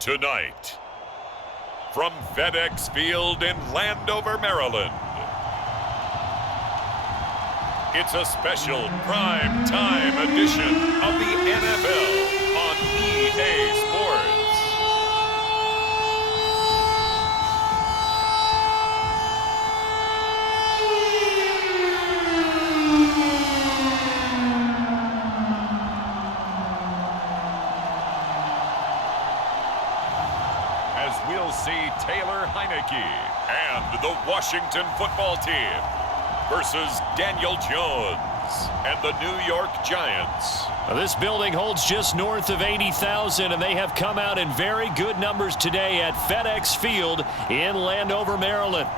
Tonight, from FedEx Field in Landover, Maryland, it's a special prime-time edition of the NFL on EA Sports. As we'll see Taylor Heineke and the Washington football team versus Daniel Jones and the New York Giants. This building holds just north of 80,000, and they have come out in very good numbers today at FedEx Field in Landover, Maryland.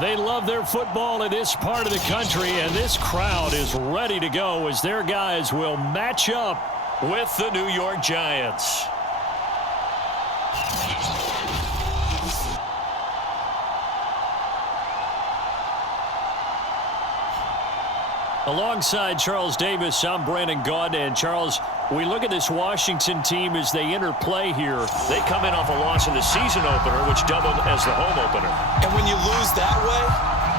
They love their football in this part of the country, and this crowd is ready to go as their guys will match up with the New York Giants. Alongside Charles Davis, I'm Brandon Gaud. And Charles, we look at this Washington team as they interplay here. They come in off a loss in the season opener, which doubled as the home opener. And when you lose that way,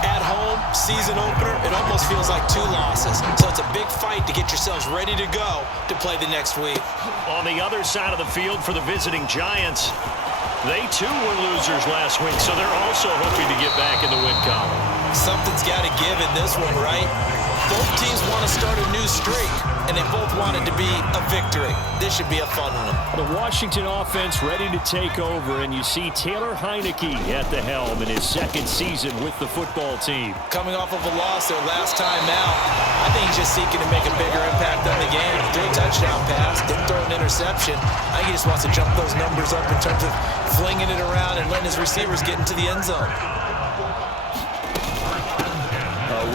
at home, season opener, it almost feels like two losses. So it's a big fight to get yourselves ready to go to play the next week. On the other side of the field for the visiting Giants, they too were losers last week, so they're also hoping to get back in the win column. Something's got to give in this one, right? Both teams want to start a new streak, and they both want it to be a victory. This should be a fun one. The Washington offense ready to take over, and you see Taylor Heineke at the helm in his second season with the football team. Coming off of a loss their last time out, I think he's just seeking to make a bigger impact on the game. Threw a touchdown pass, didn't throw an interception. I think he just wants to jump those numbers up in terms of flinging it around and letting his receivers get into the end zone.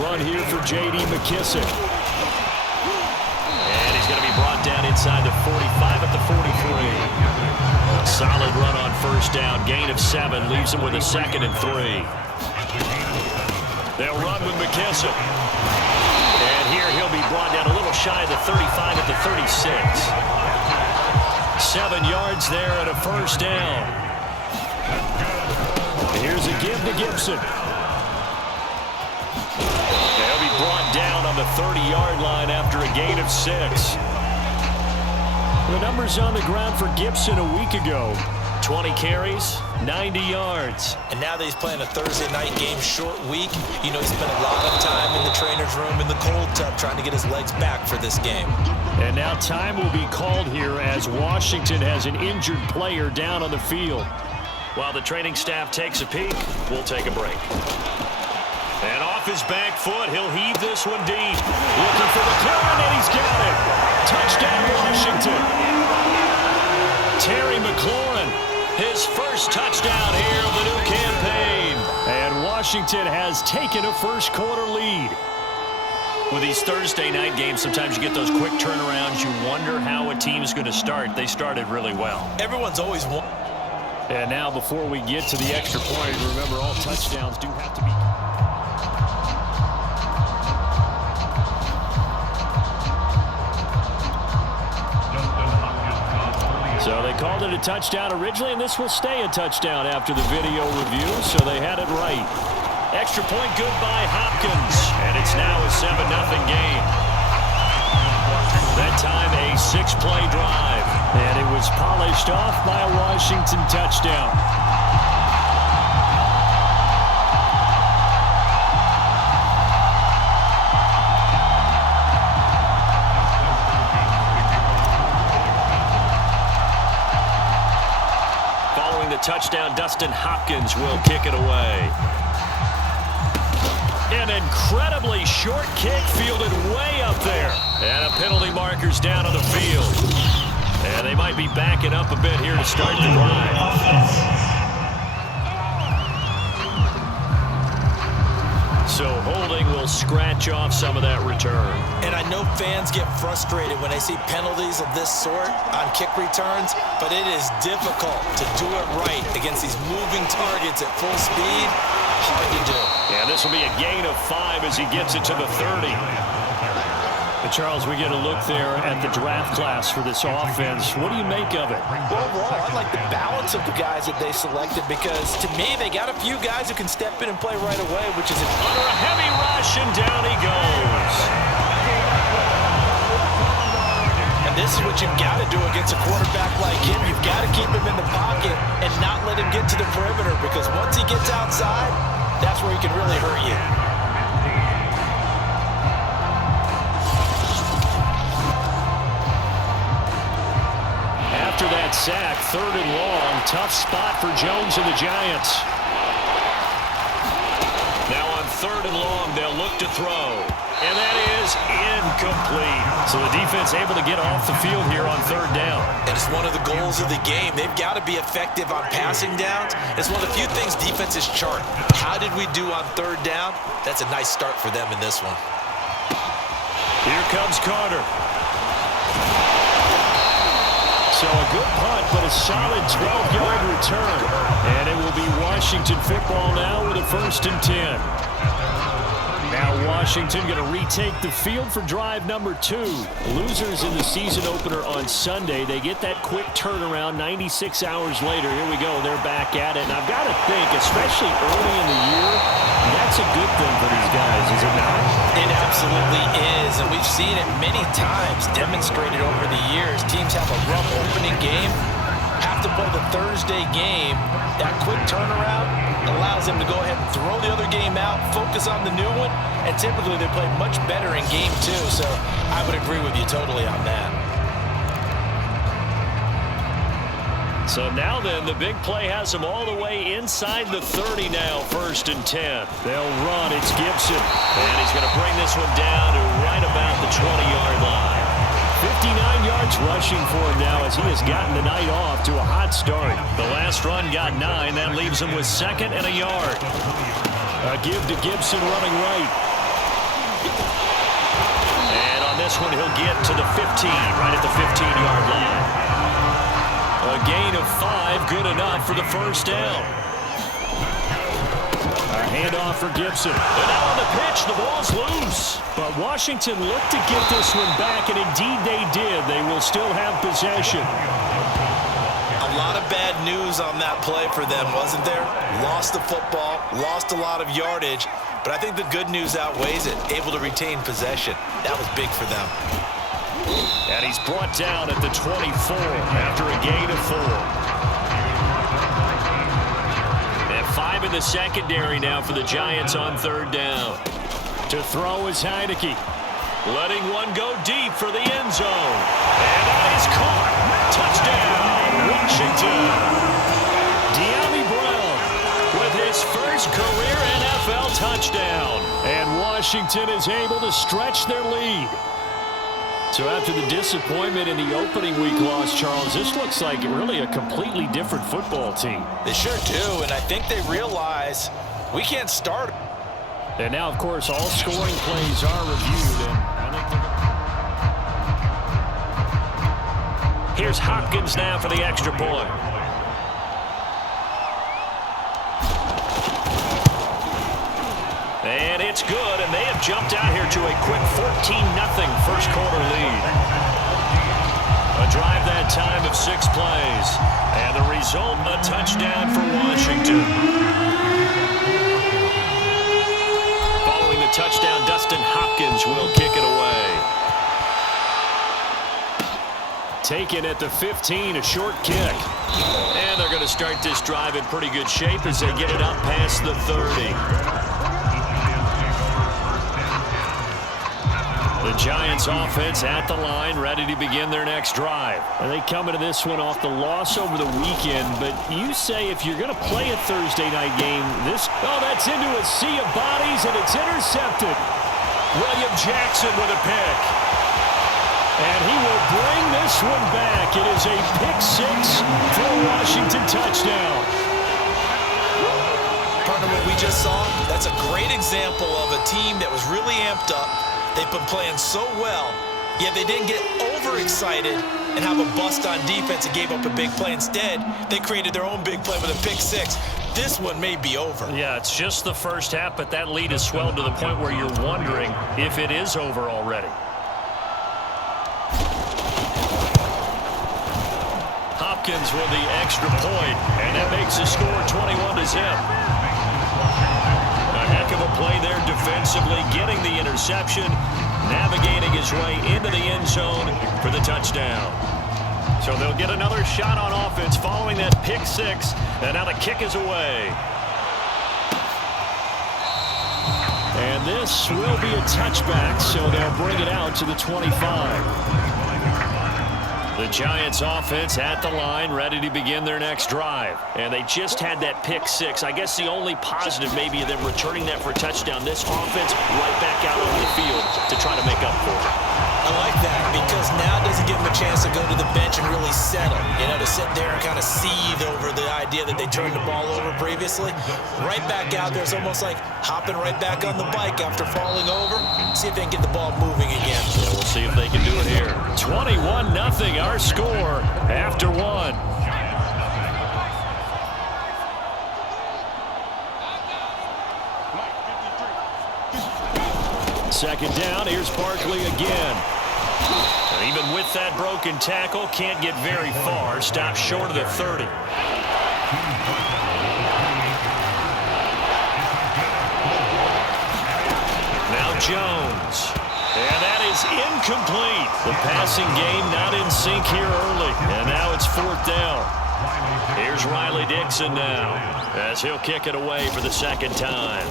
Run here for J.D. McKissick. And he's going to be brought down inside the 45 at the 43. A solid run on first down. Gain of 7 leaves him with a 2nd and 3. They'll run with McKissick. And here he'll be brought down a little shy of the 35 at the 36. 7 yards there and a first down. Here's a give to Gibson. Brought down on the 30-yard line after a gain of 6. The numbers on the ground for Gibson a week ago. 20 carries, 90 yards. And now that he's playing a Thursday night game, short week, you know, he spent a lot of time in the trainer's room in the cold tub trying to get his legs back for this game. And now time will be called here as Washington has an injured player down on the field. While the training staff takes a peek, we'll take a break. And off his back foot, he'll heave this one deep. Looking for McLaurin, and he's got it. Touchdown, Washington. Terry McLaurin, his first touchdown here of the new campaign. And Washington has taken a first-quarter lead. With these Thursday night games, sometimes you get those quick turnarounds. You wonder how a team's going to start. They started really well. Everyone's always won. And now, before we get to the extra point, remember all touchdowns do have to be... So they called it a touchdown originally, and this will stay a touchdown after the video review, so they had it right. Extra point good by Hopkins, and it's now a 7-0 game. That time a 6-play drive, and it was polished off by a Washington touchdown. Touchdown, Dustin Hopkins will kick it away. An incredibly short kick fielded way up there. And a penalty marker's down on the field. And they might be backing up a bit here to start the drive. So holding will scratch off some of that return. And I know fans get frustrated when they see penalties of this sort on kick returns, but it is difficult to do it right against these moving targets at full speed. Hard to do. Yeah, this will be a gain of 5 as he gets it to the 30. The Charles, we get a look there at the draft class for this offense. What do you make of it? Overall, I like the balance of the guys that they selected because, to me, they got a few guys who can step in and play right away, which is under a heavy rush, and down he goes. And this is what you've got to do against a quarterback like him. You've got to keep him in the pocket and not let him get to the perimeter because once he gets outside, that's where he can really hurt you. After that sack, 3rd and long, tough spot for Jones and the Giants. Now on 3rd and long, they'll look to throw. And that is incomplete. So the defense able to get off the field here on 3rd down. And it's one of the goals of the game. They've got to be effective on passing downs. It's one of the few things defenses chart. How did we do on 3rd down? That's a nice start for them in this one. Here comes Carter. So a good punt, but a solid 12-yard return. And it will be Washington football now with a 1st and 10. Now Washington going to retake the field for drive number 2. Losers in the season opener on Sunday. They get that quick turnaround 96 hours later. Here we go. They're back at it. And I've got to think, especially early in the year, that's a good thing for these guys, is it not? It absolutely is. And we've seen it many times demonstrated over the years. Teams have a rough opening game, have to play the Thursday game. That quick turnaround allows them to go ahead and throw the other game out, focus on the new one, and typically they play much better in game 2. So I would agree with you totally on that. So now then, the big play has them all the way inside the 30 now, 1st and 10. They'll run. It's Gibson. And he's going to bring this one down to right about the 20-yard line. 59 yards rushing for him now as he has gotten the night off to a hot start. The last run got 9. That leaves him with 2nd and a yard. A give to Gibson running right. And on this one, he'll get to the 15, right at the 15-yard line. A gain of 5, good enough for the 1st down. A handoff for Gibson. And now on the pitch, the ball's loose. But Washington looked to get this one back, and indeed they did. They will still have possession. A lot of bad news on that play for them, wasn't there? Lost the football, lost a lot of yardage, but I think the good news outweighs it. Able to retain possession. That was big for them. And he's brought down at the 24 after a gain of 4. And 5 in the secondary now for the Giants on 3rd down. To throw is Heineke. Letting one go deep for the end zone. And that is caught. Touchdown, Washington. De'Ami Brown with his first career NFL touchdown. And Washington is able to stretch their lead. So after the disappointment in the opening week loss, Charles, this looks like really a completely different football team. They sure do, and I think they realize we can't start. And now, of course, all scoring plays are reviewed. And here's Hopkins now for the extra point. And it's good, and they have jumped out here to a quick 14-0 first quarter lead. A drive that time of 6 plays. And the result, a touchdown for Washington. Following the touchdown, Dustin Hopkins will kick it away. Taken at the 15, a short kick. And they're going to start this drive in pretty good shape as they get it up past the 30. The Giants offense at the line, ready to begin their next drive. And they come into this one off the loss over the weekend, but you say if you're going to play a Thursday night game, that's into a sea of bodies, and it's intercepted. William Jackson with a pick. And he will bring this one back. It is a pick-6 for a Washington touchdown. Partner, what we just saw, that's a great example of a team that was really amped up. They've been playing so well, yet they didn't get overexcited and have a bust on defense and gave up a big play. Instead, they created their own big play with a pick-6. This one may be over. Yeah, it's just the first half, but that lead has swelled to the point where you're wondering if it is over already. Hopkins with the extra point, and that makes the score 21-0. A heck of a play there defensively, getting the interception, navigating his way into the end zone for the touchdown. So they'll get another shot on offense following that pick six, and now the kick is away. And this will be a touchback, so they'll bring it out to the 25. The Giants offense at the line, ready to begin their next drive. And they just had that pick six. I guess the only positive maybe of them returning that for a touchdown. This offense right back out on the field to try to make up for it. I like that because now it doesn't give them a chance to go to the bench and really settle. You know, to sit there and kind of seethe over the idea that they turned the ball over previously. Right back out there. It's almost like hopping right back on the bike after falling over. See if they can get the ball moving again. Yeah, we'll see if they can do it here. 21-0 our score after one. Second down, here's Barkley again. And even with that broken tackle, can't get very far. Stops short of the 30. Now Jones. And that is incomplete. The passing game not in sync here early. And now it's fourth down. Here's Riley Dixon now as he'll kick it away for the second time.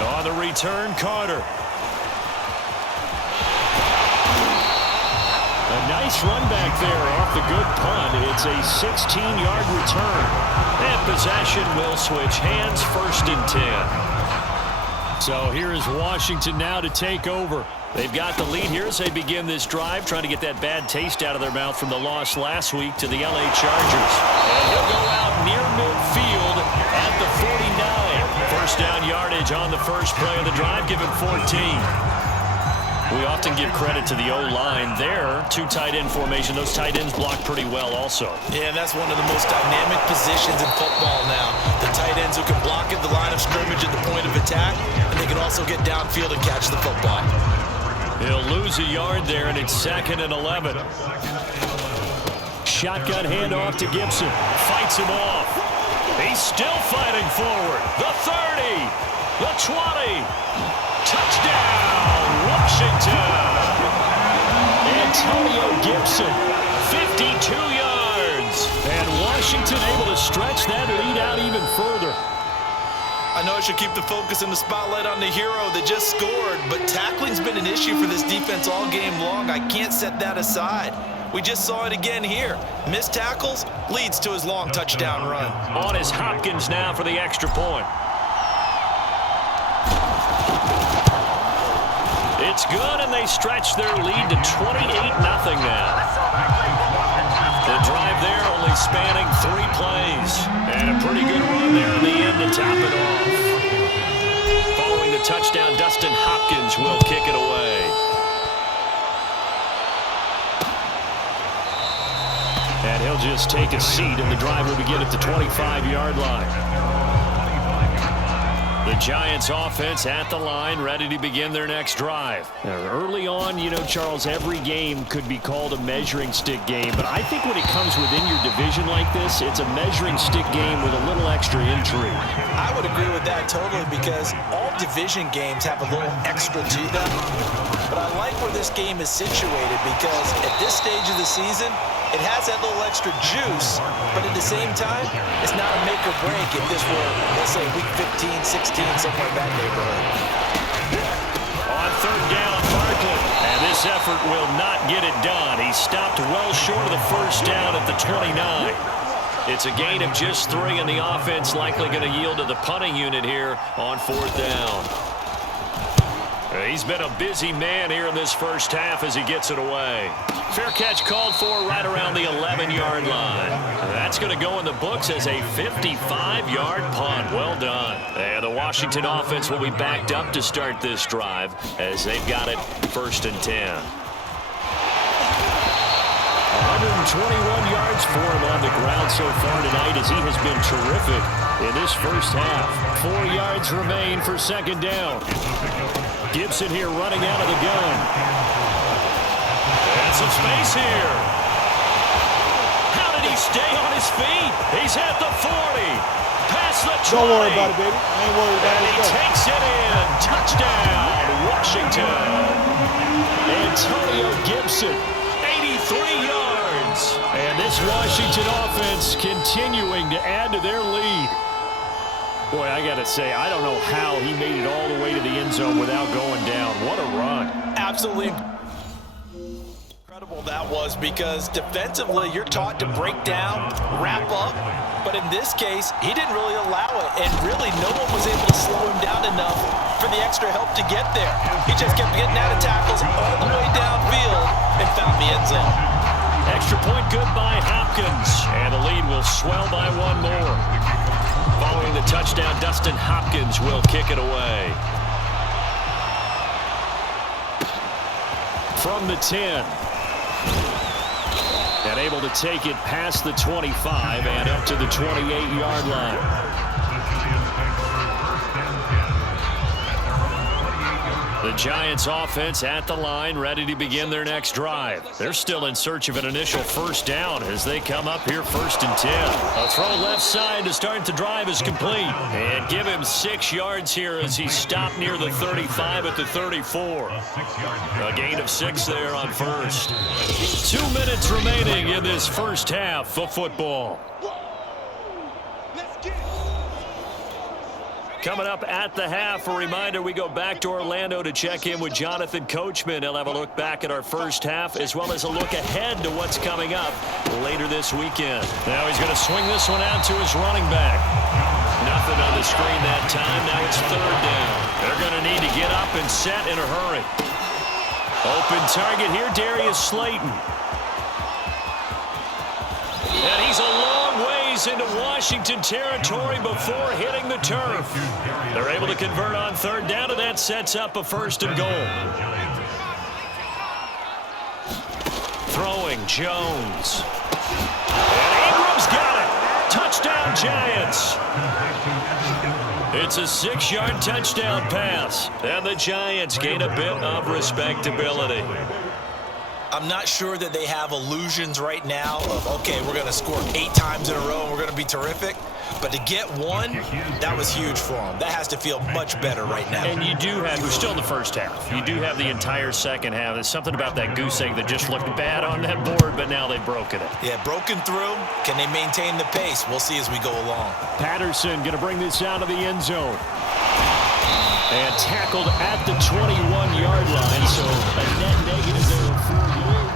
On the return, Carter. A nice run back there off the good punt. It's a 16-yard return. And possession will switch hands, 1st and 10. So here is Washington now to take over. They've got the lead here as they begin this drive, trying to get that bad taste out of their mouth from the loss last week to the LA Chargers. And he'll go out near midfield at the 49. First down yardage on the first play of the drive, given 14. We often give credit to the O-line there. 2 tight end formation. Those tight ends block pretty well also. Yeah, that's one of the most dynamic positions in football now. The tight ends who can block at the line of scrimmage at the point of attack, and they can also get downfield and catch the football. He'll lose a yard there, and it's 2nd and 11. Shotgun handoff to Gibson. Fights him off. He's still fighting forward. The 30. The 20. Touchdown, Washington. Antonio Gibson, 52 yards. And Washington able to stretch that lead out even further. I know I should keep the focus and the spotlight on the hero that just scored, but tackling's been an issue for this defense all game long. I can't set that aside. We just saw it again here. Missed tackles leads to his long touchdown run. On is Hopkins now for the extra point. It's good, and they stretch their lead to 28-0 now. The drive there only spanning 3 plays. And a pretty good run there in the end to top it off. Following the touchdown, Dustin Hopkins will kick it away. And he'll just take a seat, and the drive will begin at the 25-yard line. The Giants offense at the line, ready to begin their next drive. Early on, you know, Charles, every game could be called a measuring stick game. But I think when it comes within your division like this, it's a measuring stick game with a little extra intrigue. I would agree with that totally because all division games have a little extra to them. But I like where this game is situated because at this stage of the season, it has that little extra juice, but at the same time, it's not a make or break if this were, let's say, week 15, 16, somewhere in that neighborhood. On 3rd down, Barkley. And this effort will not get it done. He stopped well short of the first down at the 29. It's a gain of just 3, and the offense likely going to yield to the punting unit here on 4th down. He's been a busy man here in this first half as he gets it away. Fair catch called for right around the 11-yard line. That's going to go in the books as a 55-yard punt. Well done. And the Washington offense will be backed up to start this drive as they've got it 1st and 10. 121 yards for him on the ground so far tonight as he has been terrific in this first half. 4 yards remain for 2nd down. Gibson here running out of the gun. some space here. How did he stay on his feet? He's at the 40. Past the 20. Don't worry about it, baby. I ain't worried about it. And he takes it in. Touchdown, Washington. Antonio Gibson, 83 yards. And this Washington offense continuing to add to their lead. Boy, I got to say, I don't know how he made it all the way to the end zone without going down. What a run. Absolutely incredible that was, because defensively you're taught to break down, wrap up, but in this case he didn't really allow it, and really no one was able to slow him down enough for the extra help to get there. He just kept getting out of tackles all the way downfield and found the end zone. Extra point good by Hopkins, and the lead will swell by one more. Following the touchdown, Dustin Hopkins will kick it away. From the 10. And able to take it past the 25 and up to the 28-yard line. The Giants offense at the line, ready to begin their next drive. They're still in search of an initial first down as they come up here 1st and 10. A throw left side to start the drive is complete. And give him 6 yards here as he stopped near the 35 at the 34. A gain of 6 there on first. 2 minutes remaining in this first half of football. Coming up at the half, a reminder, we go back to Orlando to check in with Jonathan Coachman. He'll have a look back at our first half as well as a look ahead to what's coming up later this weekend. Now he's going to swing this one out to his running back. Nothing on the screen that time. Now it's 3rd down. They're going to need to get up and set in a hurry. Open target here, Darius Slayton. And he's a long ways into Washington territory before hitting the turf. They're able to convert on 3rd down, and that sets up a 1st and goal. Throwing, Jones. And Ingram's got it. Touchdown, Giants. It's a 6-yard touchdown pass, and the Giants gain a bit of respectability. I'm not sure that they have illusions right now of, okay, we're going to score 8 times in a row and we're going to be terrific. But to get one, that was huge for them. That has to feel much better right now. And you do have, we're still in the first half. You do have the entire second half. There's something about that goose egg that just looked bad on that board, but now they've broken it. Yeah, broken through. Can they maintain the pace? We'll see as we go along. Patterson going to bring this out of the end zone. And tackled at the 21-yard line, so a net negative there of 4 yards.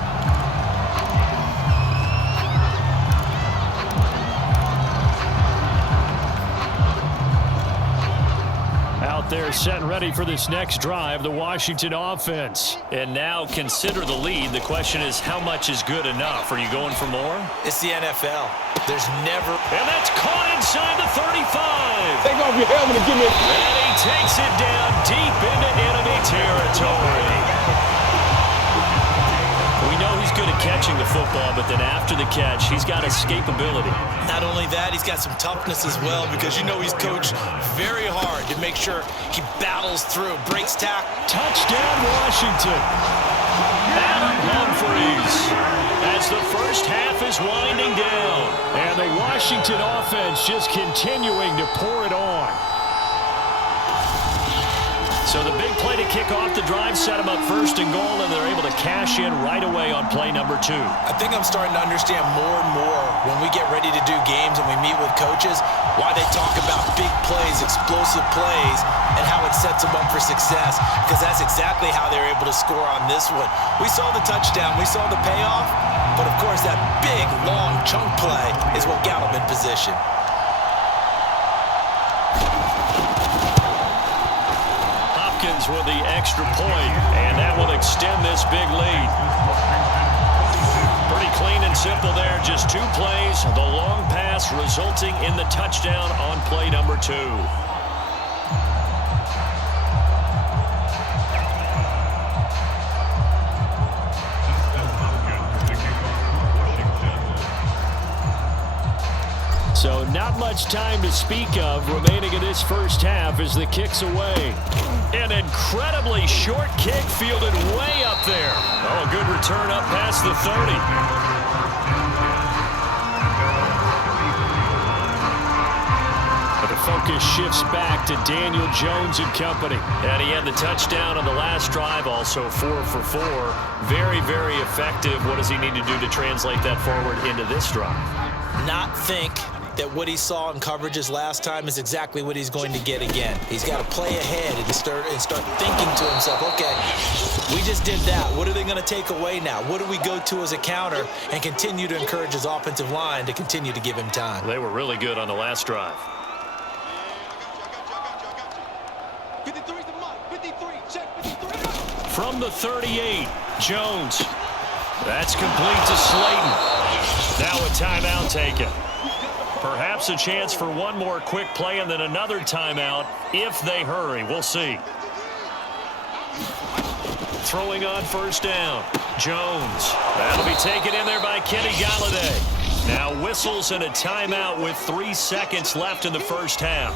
Out there set and ready for this next drive, the Washington offense. And now consider the lead. The question is, how much is good enough? Are you going for more? It's the NFL. There's never... And that's caught inside the 35. Take off your helmet and give me a... And he takes it down deep into enemy territory. We know he's good at catching the football, but then after the catch, he's got escapability. Not only that, he's got some toughness as well, because you know he's coached very hard to make sure he battles through, breaks tackle. Touchdown, Washington. Adam Humphries as the first half is winding down. And the Washington offense just continuing to pour it on. So the big play to kick off the drive set them up 1st and goal, and they're able to cash in right away on play number 2. I think I'm starting to understand more and more when we get ready to do games and we meet with coaches why they talk about big plays, explosive plays, and how it sets them up for success, because that's exactly how they're able to score on this one. We saw the touchdown, we saw the payoff, but of course that big, long chunk play is what got them in position. With the extra point, and that will extend this big lead. Pretty clean and simple there. Just 2 plays. The long pass resulting in the touchdown on play number 2. So not much time to speak of remaining in this first half as the kick's away. An incredibly short kick fielded way up there. Oh, good return up past the 30. But the focus shifts back to Daniel Jones and company. And he had the touchdown on the last drive, also 4 for 4. Very, very effective. What does he need to do to translate that forward into this drive? Not think that what he saw in coverages last time is exactly what he's going to get again. He's got to play ahead and start thinking to himself, okay, we just did that. What are they going to take away now? What do we go to as a counter? And continue to encourage his offensive line to continue to give him time. They were really good on the last drive. 53's the mark. 53, check 53. From the 38, Jones. That's complete to Slayton. Now a timeout taken. Perhaps a chance for one more quick play and then another timeout if they hurry. We'll see. Throwing on first down. Jones. That'll be taken in there by Kenny Galladay. Now whistles and a timeout with 3 seconds left in the first half.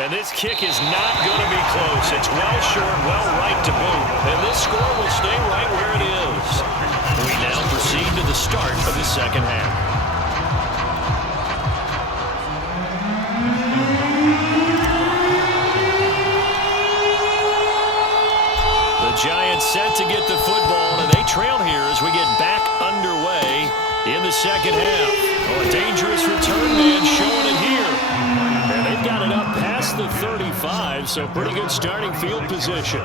And this kick is not going to be close. It's well short, well right to boot. And this score will stay right where it is. We now proceed to the start of the second half. The Giants set to get the football, and they trail here as we get back underway in the second half. Oh, a dangerous return man showing it here. And they've got it up past the 35, so pretty good starting field position.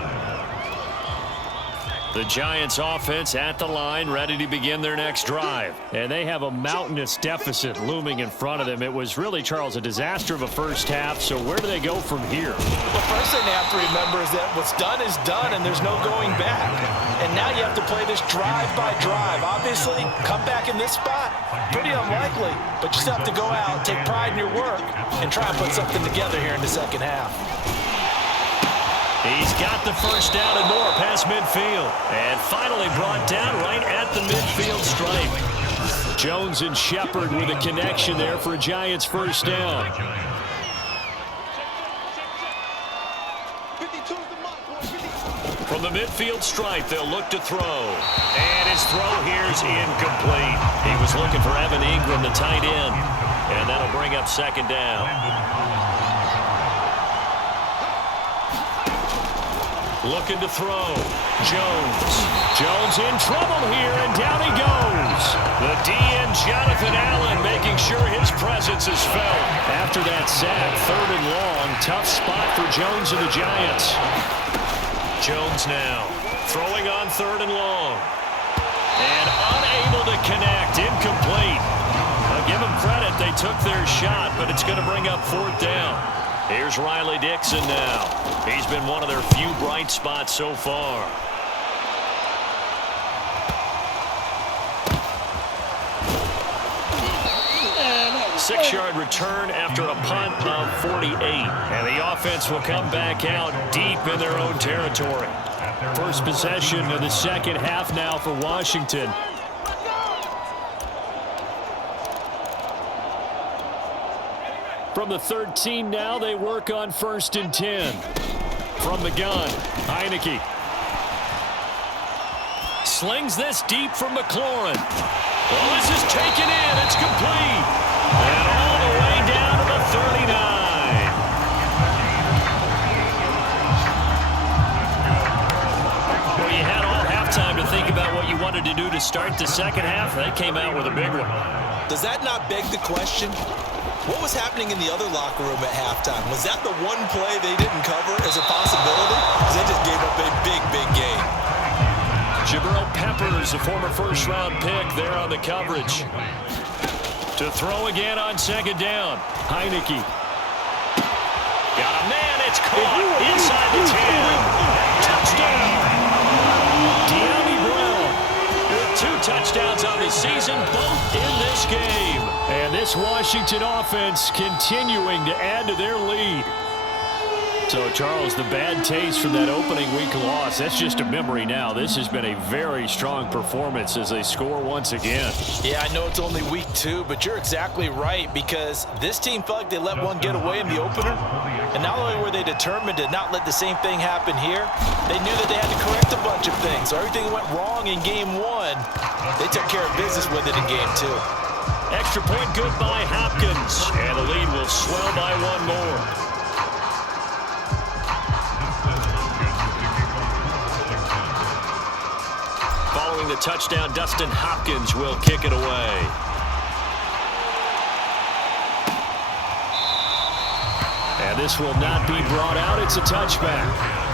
The Giants offense at the line, ready to begin their next drive. And they have a mountainous deficit looming in front of them. It was really, Charles, a disaster of a first half, so where do they go from here? The first thing they have to remember is that what's done is done, and there's no going back. And now you have to play this drive by drive. Obviously, come back in this spot, pretty unlikely, but you still have to go out, take pride in your work, and try and put something together here in the second half. He's got the first down and more past midfield. And finally brought down right at the midfield stripe. Jones and Shepard with a connection there for a Giants first down. 52's the mark, boy. 52. From the midfield stripe, they'll look to throw. And his throw here's incomplete. He was looking for Evan Ingram, the tight end. And that'll bring up second down. Looking to throw. Jones in trouble here, and down he goes. The DN, Jonathan Allen, making sure his presence is felt. After that sack, third and long, tough spot for Jones and the Giants. Jones now throwing on third and long. And unable to connect, incomplete. I'll give them credit, they took their shot, but it's going to bring up fourth down. Here's Riley Dixon now. He's been one of their few bright spots so far. Six-yard return after a punt of 48. And the offense will come back out deep in their own territory. First possession of the second half now for Washington. From the 13 now, they work on 1st and 10. From the gun, Heineke. Slings this deep from McLaurin. Well, this is taken in. It's complete. And all the way down to the 39. Well, you had all halftime to think about what you wanted to do to start the second half. They came out with a big one. Does that not beg the question? What was happening in the other locker room at halftime? Was that the one play they didn't cover as a possibility? Because they just gave up a big, big game. Jabril Peppers, a former first-round pick, there on the coverage. To throw again on second down. Heineke. Got a man, it's caught inside the 10. Touchdown. De'Ami Brown with 2 touchdowns on the season, both in this game. And this Washington offense continuing to add to their lead. So, Charles, the bad taste from that opening week loss, that's just a memory now. This has been a very strong performance as they score once again. Yeah, I know it's only week 2, but you're exactly right, because this team felt like they let one get away in the opener. And not only were they determined to not let the same thing happen here, they knew that they had to correct a bunch of things. So everything that went wrong in game 1, they took care of business with it in game 2. Extra point good by Hopkins. And the lead will swell by one more. Following the touchdown, Dustin Hopkins will kick it away. And this will not be brought out. It's a touchback.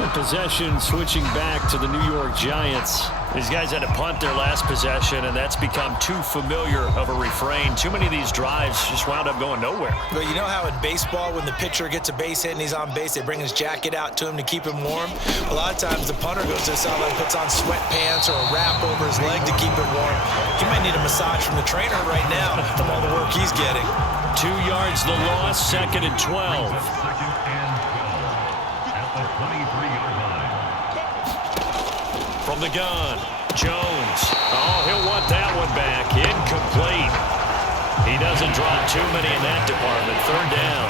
The possession switching back to the New York Giants. These guys had to punt their last possession, and that's become too familiar of a refrain. Too many of these drives just wound up going nowhere. Well, you know how in baseball, when the pitcher gets a base hit and he's on base, they bring his jacket out to him to keep him warm? A lot of times the punter goes to the sideline, puts on sweatpants or a wrap over his leg to keep him warm. He might need a massage from the trainer right now from all the work he's getting. 2 yards the loss, 2nd and 12. From the gun, Jones. Oh, he'll want that one back. Incomplete. He doesn't drop too many in that department. 3rd down.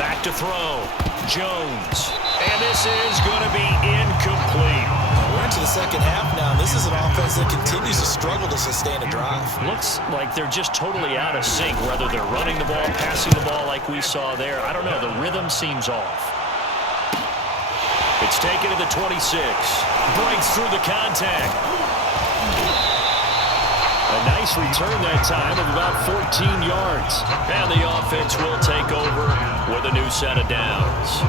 Back to throw. Jones. And this is going to be incomplete. We're into the second half now, and this is an offense that continues to struggle to sustain a drive. Looks like they're just totally out of sync, whether they're running the ball, passing the ball like we saw there. I don't know. The rhythm seems off. It's taken to the 26. Breaks through the contact. A nice return that time of about 14 yards. And the offense will take over with a new set of downs.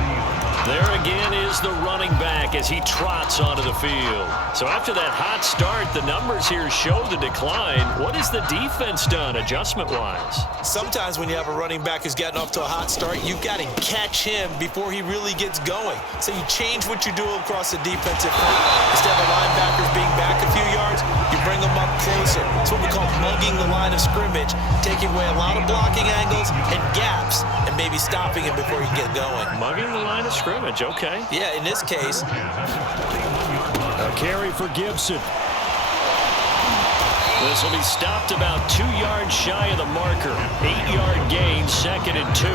There again is the running back as he trots onto the field. So after that hot start, the numbers here show the decline. What has the defense done adjustment-wise? Sometimes when you have a running back who's getting off to a hot start, you've got to catch him before he really gets going. So you change what you do across the defensive front. Instead of linebackers being back a few yards, you bring them up closer. It's what we call mugging the line of scrimmage, taking away a lot of blocking angles and gaps, and maybe stopping him before you get going. Mugging the line of scrimmage. Okay. Yeah, in this case. A carry for Gibson. This will be stopped about 2 yards shy of the marker. 8-yard gain, 2nd and 2.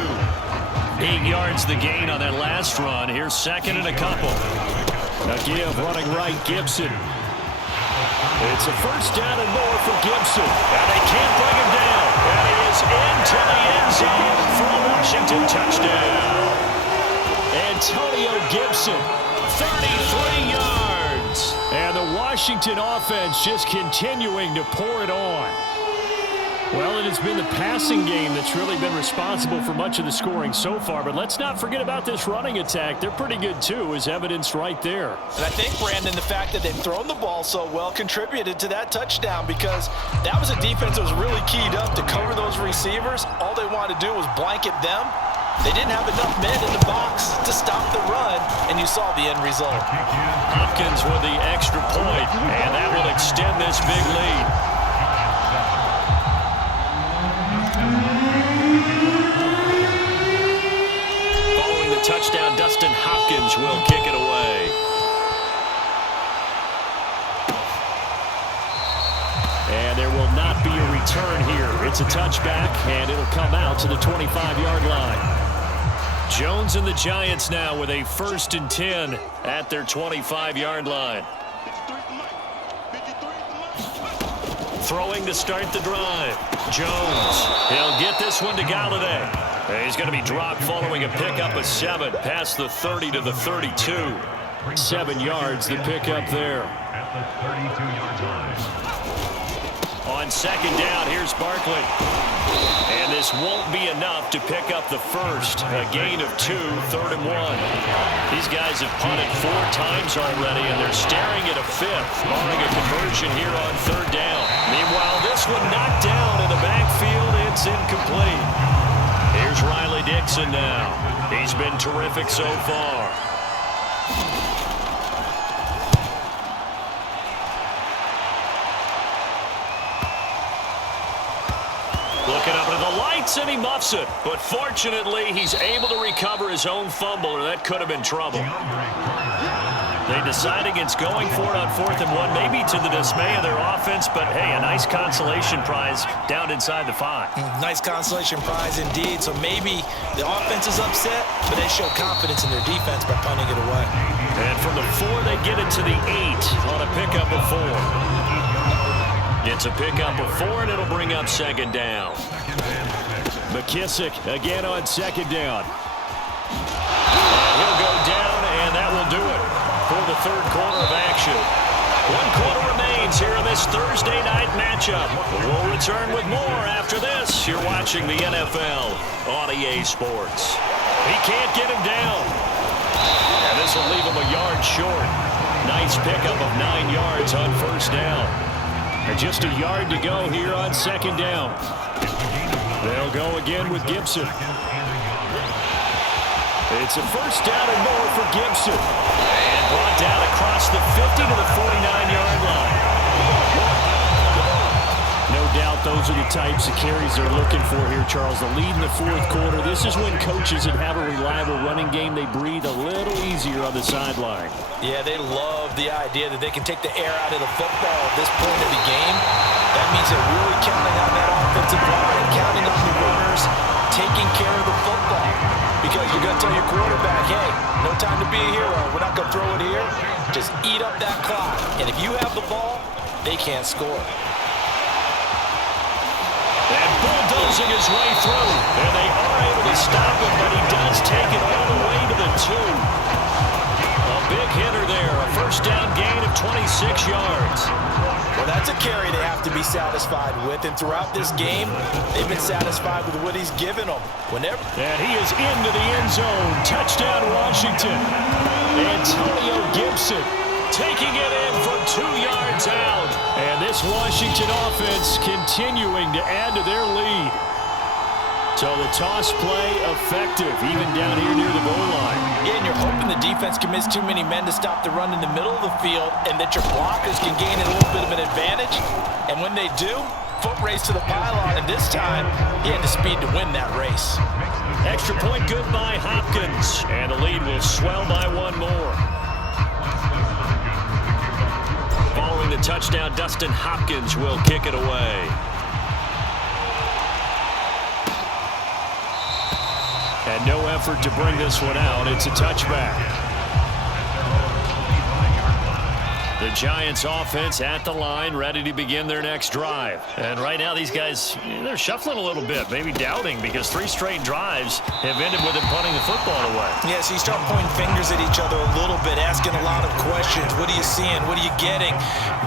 8 yards the gain on that last run. Here's 2nd and a couple. A give running right, Gibson. It's a 1st down and more for Gibson. And they can't bring him down. And he is into the end zone for a Washington touchdown. Antonio Gibson, 33 yards. And the Washington offense just continuing to pour it on. Well, it has been the passing game that's really been responsible for much of the scoring so far. But let's not forget about this running attack. They're pretty good, too, as evidenced right there. And I think, Brandon, the fact that they've thrown the ball so well contributed to that touchdown, because that was a defense that was really keyed up to cover those receivers. All they wanted to do was blanket them. They didn't have enough men in the box to stop the run, and you saw the end result. Hopkins with the extra point, and that will extend this big lead. Following the touchdown, Dustin Hopkins will kick it away. And there will not be a return here. It's a touchback, and it'll come out to the 25-yard line. Jones and the Giants now with a 1st and 10 at their 25-yard line. Throwing to start the drive. Jones. He'll get this one to Galladay. He's going to be dropped following a pickup of 7 past the 30 to the 32. 7 yards, the pickup there. On 2nd down, here's Barkley. And this won't be enough to pick up the 1st. A gain of 2, 3rd and 1. These guys have punted 4 times already, and they're staring at a 5th, barring a conversion here on 3rd down. Meanwhile, this one knocked down in the backfield. It's incomplete. Here's Riley Dixon now. He's been terrific so far. hits and he muffs it. But fortunately, he's able to recover his own fumble, or that could have been trouble. They decide against going for it on 4th and 1, maybe to the dismay of their offense, but hey, a nice consolation prize down inside the 5. Nice consolation prize indeed. So maybe the offense is upset, but they show confidence in their defense by punting it away. And from the 4, they get it to the 8 on a pickup of 4. It's a pickup of 4, and it'll bring up 2nd down. McKissick again on 2nd down. And he'll go down, and that will do it for the 3rd quarter of action. 1 quarter remains here in this Thursday night matchup. We'll return with more after this. You're watching the NFL on EA Sports. He can't get him down. And this will leave him a yard short. Nice pickup of 9 yards on 1st down. And just a yard to go here on 2nd down. They'll go again with Gibson. It's a 1st down and more for Gibson. And brought down across the 50 to the 49-yard line. No doubt those are the types of carries they're looking for here, Charles. The lead in the 4th quarter. This is when coaches that have a reliable running game, they breathe a little easier on the sideline. Yeah, they love the idea that they can take the air out of the football at this point of the game. That means they're really counting on that offensive line, counting on the runners, taking care of the football. Because you're going to tell your quarterback, hey, no time to be a hero. We're not going to throw it here. Just eat up that clock. And if you have the ball, they can't score. And bulldozing his way through. And they are able to stop him, but he does take it all the way to the 2. A big hitter there. A 1st down gain of 26 yards. Well, that's a carry they have to be satisfied with. And throughout this game, they've been satisfied with what he's given them. And he is into the end zone. Touchdown, Washington. Antonio Gibson taking it in from 2 yards out. And this Washington offense continuing to add to their lead. So the toss play effective, even down here near the goal line. Yeah, and you're hoping the defense commits too many men to stop the run in the middle of the field and that your blockers can gain a little bit of an advantage. And when they do, foot race to the pylon. And this time, he had the speed to win that race. Extra point good by Hopkins. And the lead will swell by 1 more. Following the touchdown, Dustin Hopkins will kick it away. And no effort to bring this one out. It's a touchback. The Giants offense at the line, ready to begin their next drive. And right now these guys, they're shuffling a little bit, maybe doubting, because 3 straight drives have ended with them punting the football away. Yeah, so you start pointing fingers at each other a little bit, asking a lot of questions. What are you seeing? What are you getting?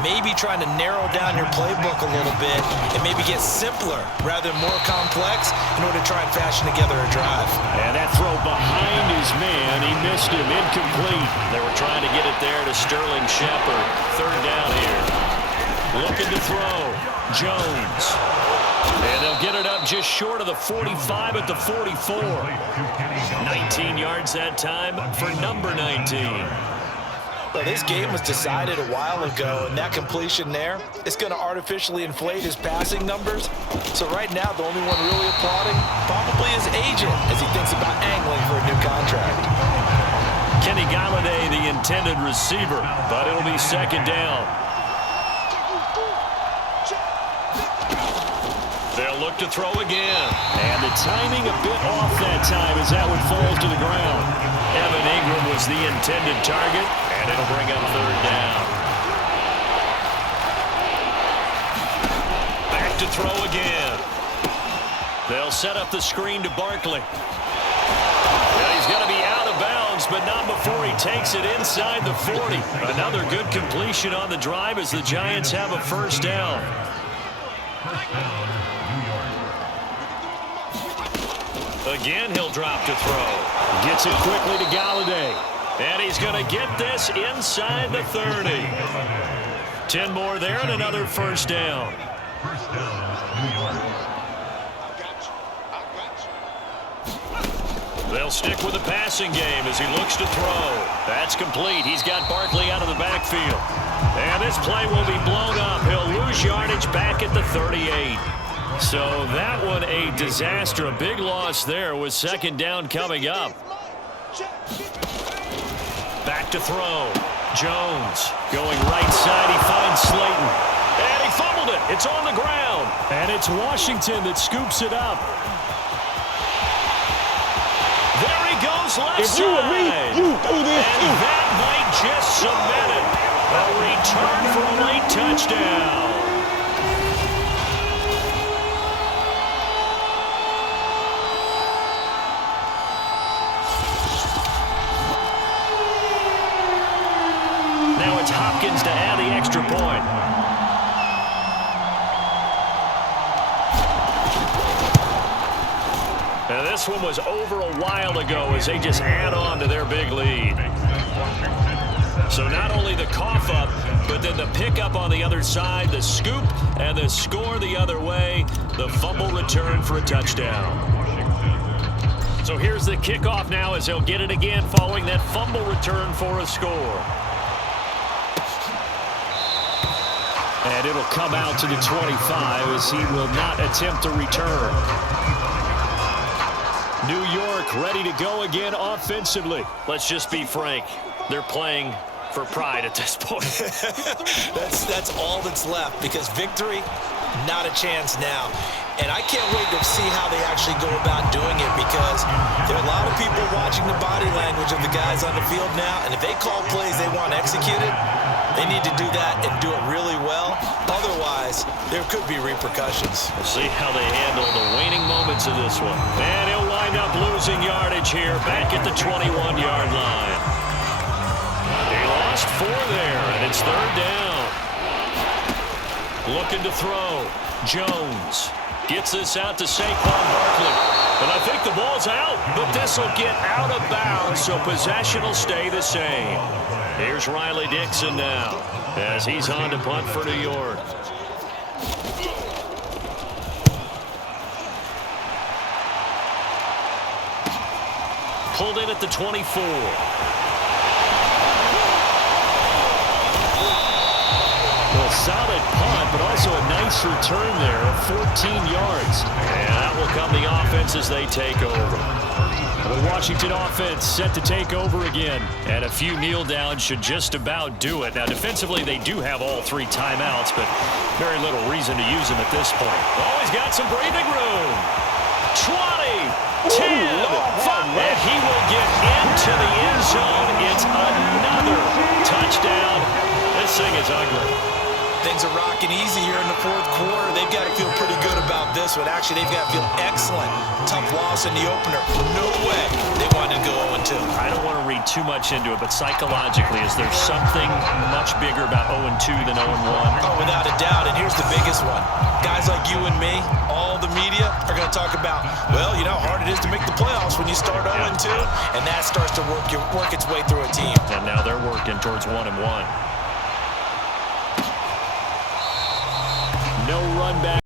Maybe trying to narrow down your playbook a little bit and maybe get simpler rather than more complex in order to try and fashion together a drive. And that throw behind his man, he missed him, incomplete. They were trying to get it there to Sterling Shepard. 3rd down here. Looking to throw. Jones. And they'll get it up just short of the 45 at the 44. 19 yards that time for number 19. Well, this game was decided a while ago, and that completion there is going to artificially inflate his passing numbers. So right now, the only one really applauding probably his agent as he thinks about angling for a new contract. Kenny Galladay, the intended receiver, but it'll be 2nd down. They'll look to throw again. And the timing a bit off that time as that one falls to the ground. Evan Ingram was the intended target, and it'll bring up 3rd down. Back to throw again. They'll set up the screen to Barkley. Now he's going to be out of bounds, but not before he takes it inside the 40. Another good completion on the drive as the Giants have a 1st down. Again, he'll drop to throw. Gets it quickly to Galladay. And he's going to get this inside the 30. 10 more there and another 1st down. They'll stick with the passing game as he looks to throw. That's complete. He's got Barkley out of the backfield. And this play will be blown up. He'll lose yardage back at the 38. So that one a disaster. A big loss there with second down coming up. Back to throw. Jones going right side. He finds Slayton. And he fumbled it. It's on the ground. And it's Washington that scoops it up. There he goes left If you were me, side. you do this And too. that might just cement it. A return for a late touchdown. Now it's Hopkins to add the extra point. And this one was over a while ago as they just add on to their big lead. So not only the cough up, but then the pickup on the other side, the scoop, and the score the other way, the fumble return for a touchdown. So here's the kickoff now as he'll get it again following that fumble return for a score. And it'll come out to the 25 as he will not attempt a return. New York ready to go again offensively. Let's just be frank. They're playing for pride at this point. That's all that's left because victory, not a chance now. And I can't wait to see how they actually go about doing it because there are a lot of people watching the body language of the guys on the field now. And if they call plays they want executed, they need to do that and do it really well. Otherwise, there could be repercussions. We'll see how they handle the waning moments of this one. And he'll wind up losing yardage here back at the 21-yard line. They lost 4 there, and it's third down. Looking to throw. Jones gets this out to Saquon Barkley. And I think the ball's out, but this will get out of bounds, so possession will stay the same. Here's Riley Dixon now as he's on to punt for New York. Pulled in at the 24. Well, solid punt, but also a nice return there of 14 yards. And that will come the offense as they take over. The Washington offense set to take over again. And a few kneel downs should just about do it. Now, defensively, they do have all 3 timeouts, but very little reason to use them at this point. Always got some breathing room. 20, 10, 5, and he will get into the end zone. It's another touchdown. This thing is ugly. Things are rocking easy here in the fourth quarter. They've got to feel pretty good about this one. Actually, they've got to feel excellent. Tough loss in the opener. No way they wanted to go 0-2. I don't want to read too much into it, but psychologically, is there something much bigger about 0-2 than 0-1? Oh, without a doubt. And here's the biggest one. Guys like you and me, all the media, are going to talk about, well, you know how hard it is to make the playoffs when you start 0-2. And that starts to work its way through a team. And now they're working towards 1-1. No run back.